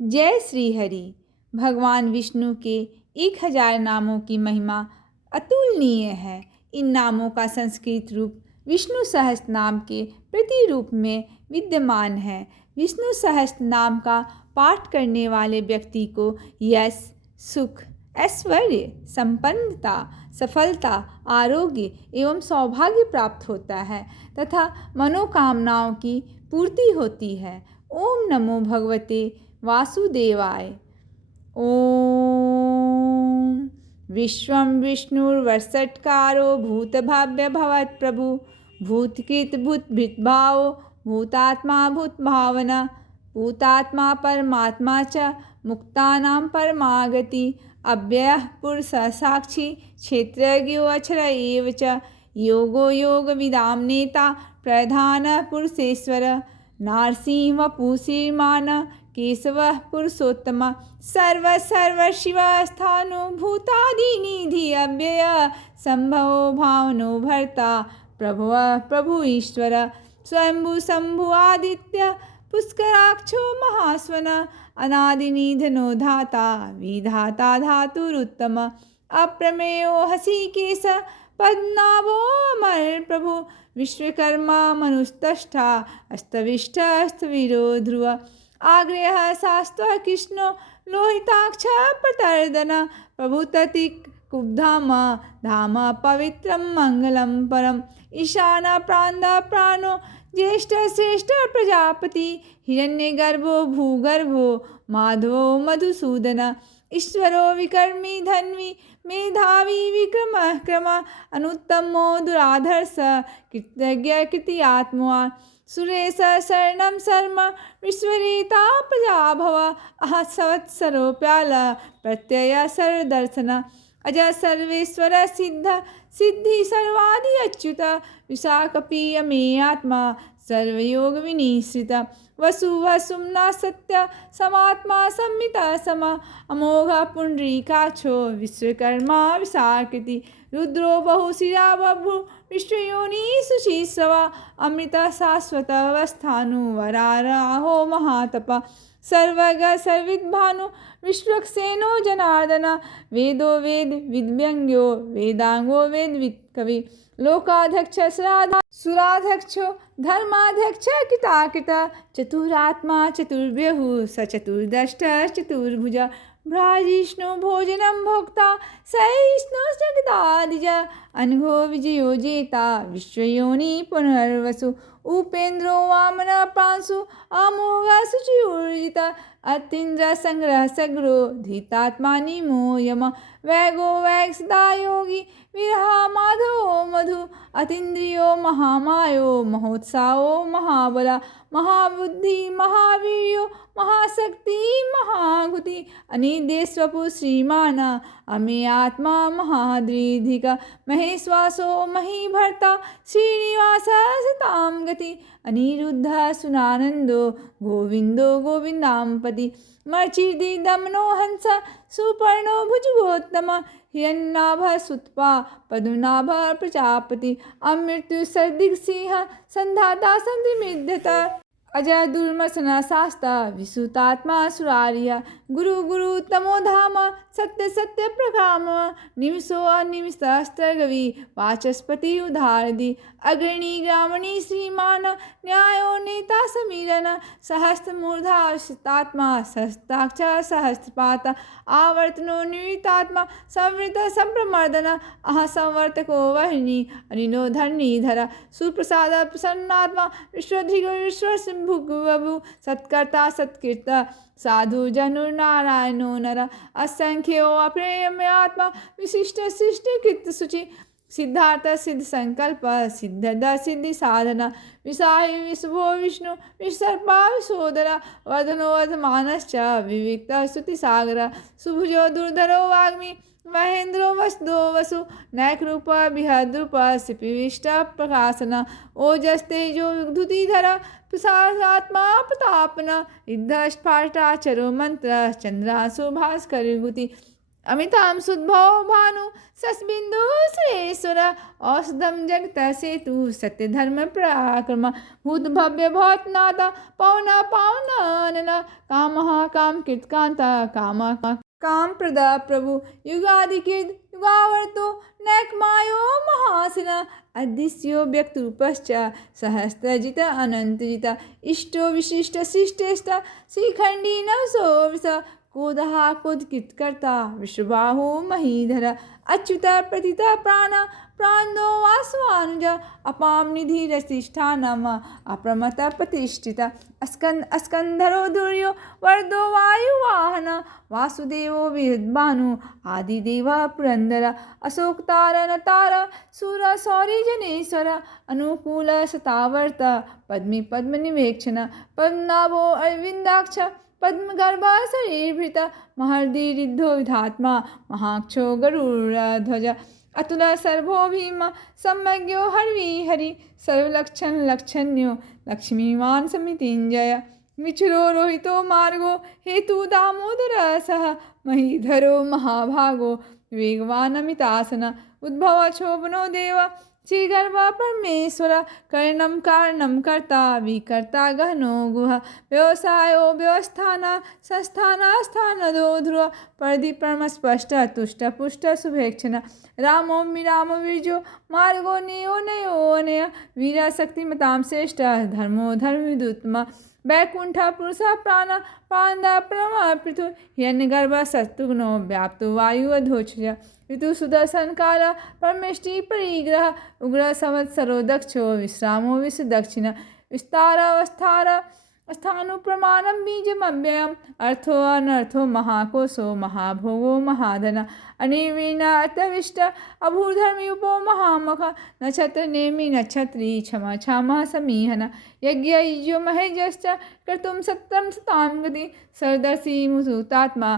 जय श्री हरि। भगवान विष्णु के 1000 नामों की महिमा अतुलनीय है। इन नामों का संस्कृत रूप विष्णु सहस्त्र नाम के प्रतिरूप में विद्यमान है। विष्णु सहस्त्र नाम का पाठ करने वाले व्यक्ति को यश, सुख, ऐश्वर्य, संपन्नता, सफलता, आरोग्य एवं सौभाग्य प्राप्त होता है तथा मनोकामनाओं की पूर्ति होती है। ओम नमो भगवते वासुदेवाय। ओम विश्वं विष्णुर्वषट्कारो भूतभाव्य भवत् प्रभु भूतकृत भूतभृद्भावो भूतात्मा भूतभावना भूतात्मा परमात्मा च मुक्तानां परमागति अव्ययः पुरुषः साक्षी क्षेत्रज्ञो अक्षर एव च योगो योगविदां नेता प्रधानः पुरुषेश्वर नारसिंह वपुश्रीमान् केशवः पुरुषोत्तम सर्वशिवस्थानुभूतादिनिधि अव्यय संभवो भावनो भर्ता प्रभुः प्रभु ईश्वर स्वयंभू शंभु आदित्य पुष्कराक्षो महास्वन अनादिनिधनो धाता विधाता धातुरुत्तम अप्रमेयो हसिकेश पद्मनाभो अमर प्रभु विश्वकर्मा मनुस्तष्टा अस्तविष्टस्तवीरो ध्रुव आग्रह शास्त्र कृष्णो लोहिताक्ष प्रतर्दन प्रभुततिक कुब्धाम धाम पवित्रं मंगलम परम ईशान प्रांद प्राणो ज्येष्ठ श्रेष्ठ प्रजापति हिरण्यगर्भो भूगर्भो माधवो मधुसूदन ईश्वरो विकर्मी धन्वी मेधावी विक्रम क्रम अनुत्तमो दुराधर्ष कृतज्ञ कृतियात्मा सुरेश शरणं शर्म विश्वरीता प्रजा भव संवत्सरोप्याल प्रत्यय सर्वदर्शन अज सर्वेश्वर सिद्ध सिद्धि सर्वादि अच्युत विशाखपीय मे आत्मा सर्वयोग विनिश्रित वसु वसुम्ना सत्य समात्मा संमिता सम अमोघ पुंडरीकाक्षो विश्वकर्मा विशाकृति रुद्रो बहुशिरा बभु विश्वयोनि सुशीर्षवा अमृत शाश्वत अवस्थानुवराराहो महातप सर्वग सर्विद्भानु विश्वक्सेनो जनार्दन वेदो वेद विद्व्यंग्यो वेदांगो वेद कवि लोकाध्यक्ष सुराध्यक्षो धर्माध्यक्ष कृताकृत चतुरात्मा चतुर्व्यहु स चतुर्दष्ट चतुर्भुज भ्राजिष्णु भोजनं भोक्ता सहिष्णु जगदादिज अनघो विजयो जेता विश्वयोनि पुनर्वसु उपेन्द्रो वामन प्रांशु अमोघ शुचिर्जित अतीन्द्र संग्रह सग्रो धीतात्मानि मोयम वैगो वैग सदा योगी विरहा माधवो मधु अतीन्द्रियो महामायो महोत्साहो महाबला महाबुद्धि महावीर्यो महाशक्ति महागुति अनिदेश्वपु श्रीमान अमे आत्मा महाद्रिधिक महेश्वासो महीभर्ता श्रीनिवास सतां गति अनिरुद्ध सुनानंदो गोविंदो गोविंदांपति मर्चिर्दि दमनो हंस सुपर्णो भुजगोत्तम हिरण्यनाभ सुतपा पद्मनाभ प्रजापति अमृत्यु सर्दिक सिंह संधाता संधिमिद्धता अजय दुर्मसना शास्ता विसुतात्मा सुरारिया गुरु गुरु तमोधाम सत्य सत्य प्रकाम निमिषो अनिमिषास्त्रगवि वाचस्पति उदारदि अग्रणी ग्रामणी श्रीमान न्यायो नेता समीरन सहस्त्रमूर्धाशितात्मा सहस्ताक्ष सहस्रपात आवर्तनो निवृत्तात्मा संवृत संप्रमर्दन अह संवर्तको वहिनी अनिनो धरणीधर सुप्रसाद प्रसन्नात्मा विश्वधिक विश्व भुगवभु सत्कर्ता सत्कीर्त साधु जनुर्नारायणो नर असंख्यो अप्रेम्य आत्मा विशिष्ट शिष्ट कृत शुचि सिद्धार्थ सिद्ध संकल्प सिद्धद सिद्धि साधना विसाहि विशुभो विष्णु विसर्पा विशोदर वर्धनो वर्धमानश्च विविक्त स्तुति सागर सुभुजो दुर्धरो वाग्मी महेंद्रो वसुदो वसु नैकरूप बृहद्रूप सिपिविष्ट प्रकाशन ओजस्तेजो धुतिधर प्रसादात्मा प्रतापन इद्धस्फाटाचरो मंत्र चंद्रासु भास्कर गुति अमितां सुद्भव भानु सस्बिंदु सुरेश्वर औषधम जगत सेतु सत्य धर्म पराक्रम भूत भव्य भवतनाथ पवन पावन काम काम कृतकांता काम काम प्रदा प्रभु युगादिकृत युगावर्तो नैकमायो महासन अदृश्यो व्यक्तरूपश्च सहस्रजित अनंतजित इष्टो विशिष्ट शिष्टेष्ट श्रीखंडी नवसो विष कोदहा कोदकृतकर्ता विश्वबाहु महीधर अच्युत प्रतित प्राण प्राणो वासवानुज अपाम निधि रसिष्ठानम अप्रमत प्रतिष्ठित अस्कंधरो दुर्यो वर्दो वायुवाहन वासुदेवो विद्भानु आदिदेव पुरंदर अशोकतार नतार सूर सौरी जनेश्वर अनुकूल सतावर्त पद्मी पद्मनिवेक्षण पद्मनाभो अरविंदाक्ष पद्मगर्भ शरीरभृत महर्दि रिद्धो विधात्मा महाक्षो गरुड़ध्वज अतुल सर्वो भीम सम्यज्ञो हरि हरि सर्वलक्षण लक्षण्यो लक्ष्मीवान समितिंजय विचुरो रोहितो मार्गो हेतु दामोदर सह महीधरो महाभागो वेगवान अमितासन उद्भव क्षोभनो देव श्रीगर्भ परमेश्वर कर्णम कारणम कर्ता विकर्ता गहनो गुह व्यवसायो व्यवस्थान संस्थान स्थान दो ध्रुव परदि परम स्पष्ट तुष्ट पुष्ट शुभेक्षण रामो मिरामो विजो मार्गो नयो नयो अनय वीर शक्तिमतां श्रेष्ठ धर्मो धर्म विदुत्तम वैकुंठ पुरुष प्राण प्राण परम पृथु हिरण्यगर्भ शत्रुघ्नो व्याप्तो वायु अधोक्षज ऋतु सुदर्शन काल परमेष्टि परिग्रह उग्र संवत्सरो दक्षो विश्रामो विश्व दक्षिण विस्तार अवस्थार स्थानुप्रमाणं बीजमव्ययम् अर्थो अनर्थो महाकोशो महाभोगो महाधन अनिर्वीण अतविष्ट अभूधर्मयुपो महामख नक्षत्र नेमि नक्षत्री क्षमा क्षमा समीहन यज्ञ युजो महेजश्च कर्तुं सत्रं सतां गति सर्वदर्शी मुसुतात्मा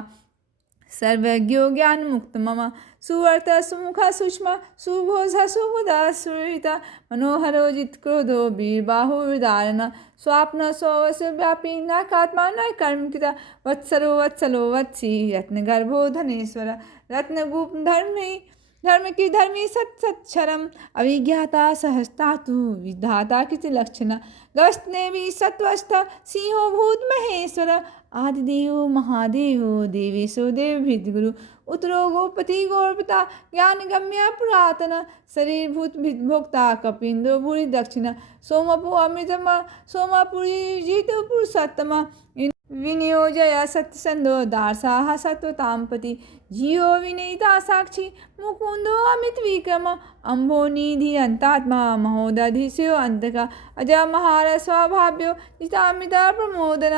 सर्वज्ञो ज्ञान मुक्त मम सुवर्त सुमुख सूक्ष्म सुभोज सुबुदा सुहृत मनोहरो जित्क्रोधो वीरबाहु विदारण स्वाप्न स्ववस व्यापी नाकात्मा न कर्मकृत वत्सरो वत्सलो वत्सी रत्नगर्भो धनेश्वर रत्नगुप्त धर्म की धर्मी सत्सक्षरम अभिज्ञाता सहस्तातु विधाता किति लक्षण गस्तने भी सत्वस्थ सिंहो भूत महेश्वर आदिदेव महादेव देवेशो देवभिद्गुरु उत्तरो गोपति गौरपता ज्ञानगम्य पुरातन शरीर भूत भोक्ता कपिंद्र भूरि दक्षिण सोमपु अमृतम सोमपुरी जित पुरुषोत्तम विनियोजय सत्यसंदो दार्साह सत्वतांपति जियो विनीता साक्षी मुकुंदो अमित विक्रम अम्भो निधि अंतात्मा महोदधिस्यो अंतक अज महार स्वभाव्यो जितामिता प्रमोदन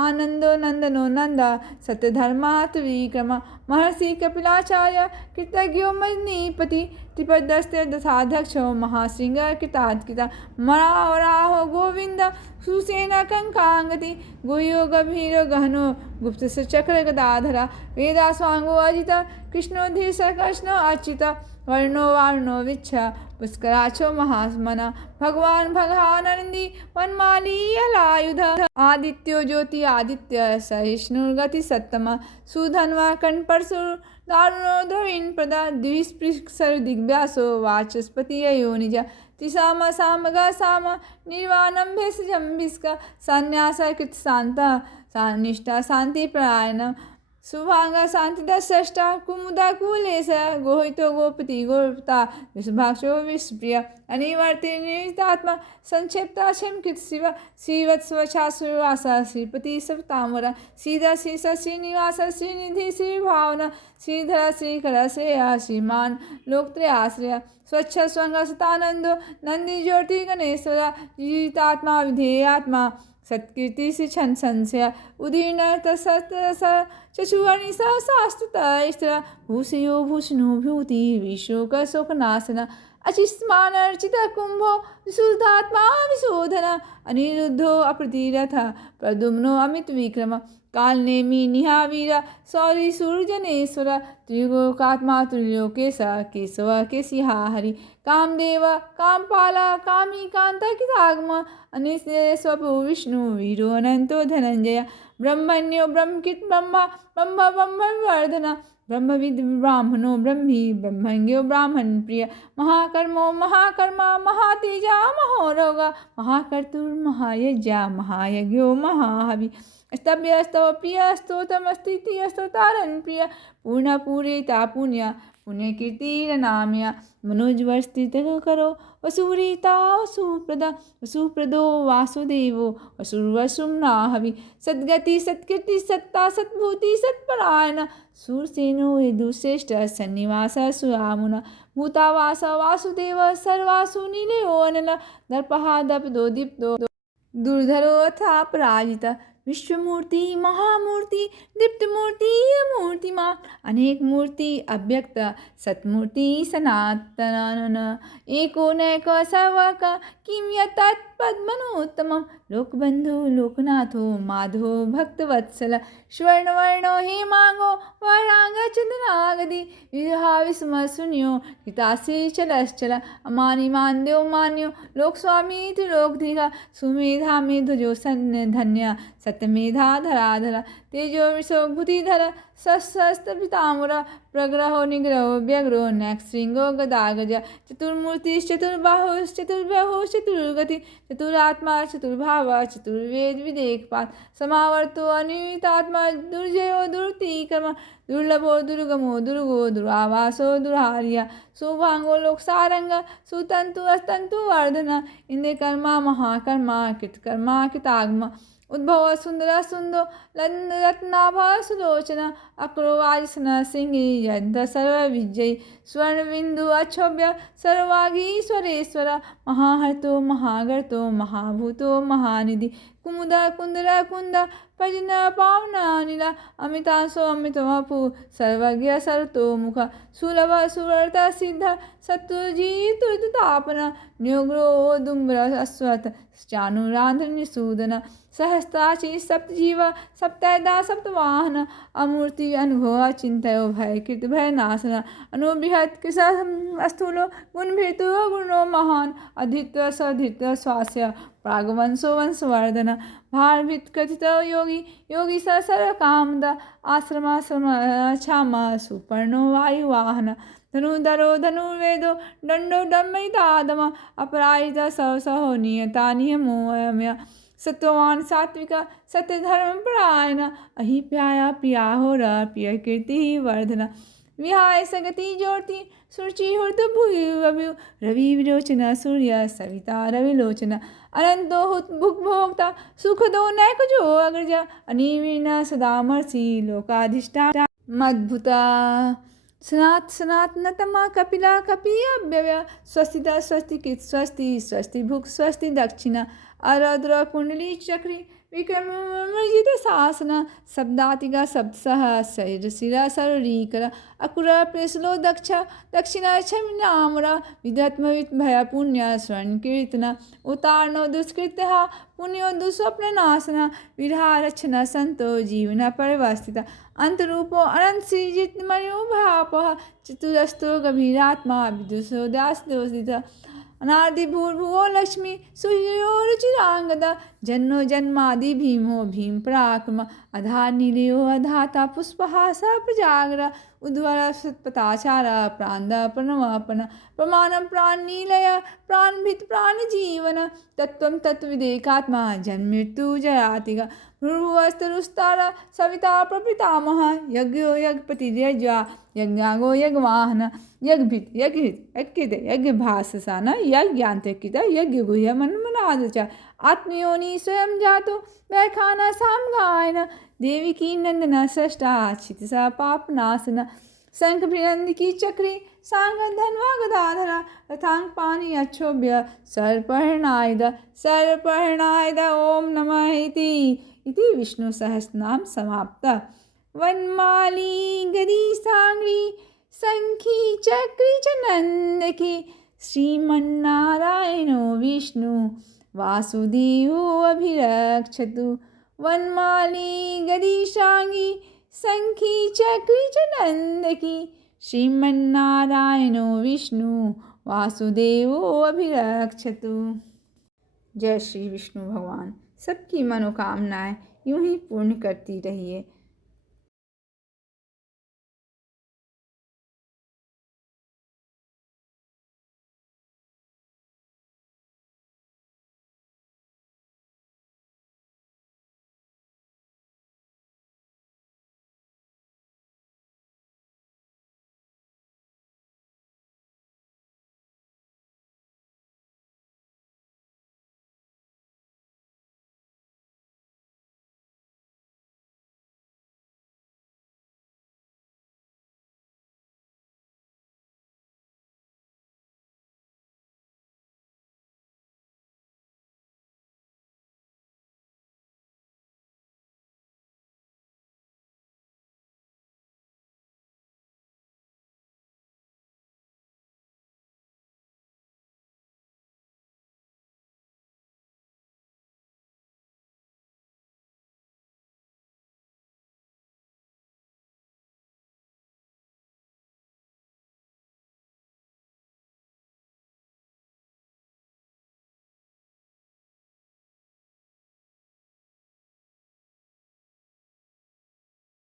आनंदो नंदनो नंद सत्यधर्मात् विक्रम महर्षि कपिलाचार्य कृतज्ञो मणिपति त्रिपदस्ते दशाध्यक्षो महासिंह कृतात्कृता मरावराहो गोविंद सुसेन कंकांगति गुह्यो गभीरो गहनो गुप्त चक्र गदाधरा वेदा स्वांगो अजित कृष्णो धीर्ष कृष्ण अच्युत वर्णो वार्णो विच्छा पुष्कराक्षो महास्मना भगवान भगवानंदी वनमाली अलायुध आदित्यो ज्योति आदित्य सहिष्णुर्गति सत्तम सुधन्वा कण्ठपरशु दारुणो द्रवीण प्रदा द्विस्पृक्षर दिग्व्यासो वाचस्पति योनिज तिसाम सामग साम निर्वाणम भेषजम भिस्क संन्यास कृत शांता निष्ठा शांति परायण शुभांग शांतिदष्टा कुमुदा कुलेश गोहितो गोपति गोपता विश्वभाक्षो विश्वप्रिय अनिवर्ति निहितात्मा संक्षेप्ता क्षेमकृत शिव श्रीवत्सवछा श्रीवासा श्रीपति सप्तामरा सीधा शीर्ष श्रीनिवास श्रीनिधि श्रीभावना श्रीधर श्रीकर श्रेया श्रीमान लोकत्रयाश्रय स्वच्छ स्वंग सतानंदो नंदी ज्योति गणेश्वर जितात्मा विधेयात्मा सत्कीर्ति से छन संशय उदीर्ण तत्सत चचुवर्णि सहस्त्र भूषयो भूषणो भूति विशोक शोकनाशन अचिस्मान अर्चित कुंभो विशुद्धात्मा विशोधन अनिरुद्धो अप्रतिरथ प्रद्युम्नो अमित विक्रम कालनेमि निहावीर सौरी सूर्यजनेश्वर त्रिलोकात्मा त्रिलोकेश केशव केशिहा हरि कामदेव कामपाला कामी कांत कितागम अनिशेषवपु विष्णु वीरो अनंतो धनंजय ब्रह्मण्यो ब्रह्मकृत ब्रह्मा ब्रह्म ब्रह्मवर्धन ब्रह्मविद् ब्राह्मणो ब्रह्मी ब्रह्मज्ञो ब्राह्मण प्रिय महाकर्मो महाकर्मा महातेजा महोरगा महाकर्तुर्महायज्ञा महायज्ञो महाहवि स्तव्यस्तव प्रिय स्तोत्रमस्तीति स्तोतारन् प्रिय पूर्णपूरिता पुण्य पुण्यकीर्तिरनाम्य मनोजवर्स्थितः करो वसुरीता वसुप्रदा वसुप्रदो वासुदेवो वसुर्वसुम्नाहवि सद्गति सत्कीर्ति सत्ता सद्भूति सत्परायण सूरसेनो यदुश्रेष्ठ सन्निवास सुरामुना भूतावास वासुदेव सर्वासु नीलयो अनल दर्पहा दपदो दीप्तो दुर्धरोऽथा पराजिता विश्वमूर्ति महामूर्ति दीप्तमूर्ति मूर्तिमा अनेक मूर्ति अव्यक्त सत्मूर्ति सनातन एको नैक सर्वक किं यत्तत्पद्मनोत्तमं लोकबन्धु लोकनाथो माधो भक्तवत्सल स्वर्णवर्णो हेमांगो वरांगचंद्रागदि विहा विस्मशून्यो कृतासी चलश्चल अमानिमान्यो मान्यो लोकस्वामी त्रिलोकधीरा सुमेधा मेधुजो धन्य सत्यमेधा धराधर तेजो विशोभूतिधर सशस्त्रपिताम्बर प्रग्रहो निग्रहो व्यग्रो नैक्शृंगो गदागज चतुर्बाहुश्चतुर्बाहुश्चतुर्गति चतुरात्मा चतुर्भाव चतुर्वेद विदेकपात समावर्तो अनियुक्तात्मा दुर्जयो दुर्तिकर्म दुर्लभो दुर्गमो दुर्गो दुरावासो दुरार्य सुभांगो लोकसारंग सुतंतु अस्तंतु वर्धन इंद्रकर्मा महाकर्मा कृतकर्मा कृतागम उद्भव सुंदर सुंदो रत्नाभा सुलोचना अक्रोवाजसन सिंही यद्ध सर्व विजयी स्वर्णबिंदु अक्षोभ्य सर्वागीश्वरेश्वर महाहर्तो महागर्तो महाभूतो महानिधि कुमुद कुंदर कुंद पजन पावना नीला अमितांशो अमितमपु सर्वज्ञ सर्वतोमुख सुलभ सुवर्त सिद्ध सत्तुजीतुतापन न्योग्रो दुम्बर अश्वथ चानुरांध्र निसूदन सहस्त्राची सप्तजीव सप्तदा सप्तवाहन अमूर्ति अनुभव चिंतयो भय कृत भय नाशन अनुबृहत कृष स्थूलो गुणभृतु गुणो महान अधीत्व सधीत्व स्वास्य प्रागवंशो वंशवर्धन भारभित कथित योगी योगी स सर्व कामद आश्रमाश्रम क्षामा सुपर्णो वायुवाहन धनुधरो धनुर्वेदो दंडो दम्भितादम अपराजित सहो नियता नियमोऽयम्य सत्ववान सात्विक सत्यधर्म परायण अहिप्याया प्रियाहोर प्रिय कीर्ति वर्धन विहाय सगति ज्योति सुरुचि हृत भूयु रवि विलोचन सूर्य सविता रविलोचन अनंतो भुक्भोक्ता सुखदो नैक जो अग्रज अनिवीर्ण सदामर्षि लोकाधिष्ठा मद्भुता सनातनतमा कपिला कपि अव्यय स्वस्तिद स्वस्तिकृत स्वस्ति स्वस्ति भुक् स्वस्ति दक्षिण आराद्र कुंडली चक्री विक्रमर्जित शासन शब्दातिगा शब्दसह शरीरशिरा शरीकर अकुर प्रेसलो दक्ष दक्षिणा क्षमिनामरा विधत्मवित भय पुण्य स्वर्ण कीर्तन उतारणो दुष्कृत्य पुण्यो दुस्वप्ननाशन विरहारक्षण संतो जीवन परिवस्थित अंतरूपो अनंत सृजित मयो भापः चतुरस्तो गभीरात्मा विदुषो दासदोषित अनादिभूर्भुवो लक्ष्मी सूर्यो रुचिरांगदा जन्नो जन्मादि भीमो भीम पराक्रम अधा नीलयो अधाता पुष्पहास प्रजागर उद्वर सत्पताचार प्रांद प्रणवापन प्रमाणम प्राण नीलय प्राणभित प्राण जीवन तत्वं तत्विदेकात्मा जन्मृत्यु जरातिगा भूर्भुवस्तरुस्तार सविता प्रपितामह यज्ञो यज्ञपतिर्यज्वा यज्ञागो यज्ञवाहन यज्ञभित यज्ञहित यज्ञित यज्ञभाससान यज्ञान्तकित यज्ञगुह्य मनमनाद च आत्मयोनि स्वयं जातो वैखाना सामगायन देवी की नंदना सृष्टा क्षितिसा पापनाशन शंख भृंगी चक्री सांग धन्वा गदाधरा रथांग पानी अच्छोभ्य सर्पहरणायुध ओम नमः इति विष्णु सहस्रनाम समाप्त वनमाली गदी सांगरी संखी चक्री च नंदकी श्रीमन्नारायणो विष्णु वासुदेवो अभिरक्षतु वनमाली गदी सांगी संखी चक्री च नंदकी श्रीमन्नारायणो विष्णु वासुदेवो अभिरक्षतु। जय श्री विष्णु भगवान सबकी मनोकामनाएं यूं ही पूर्ण करती रहिए।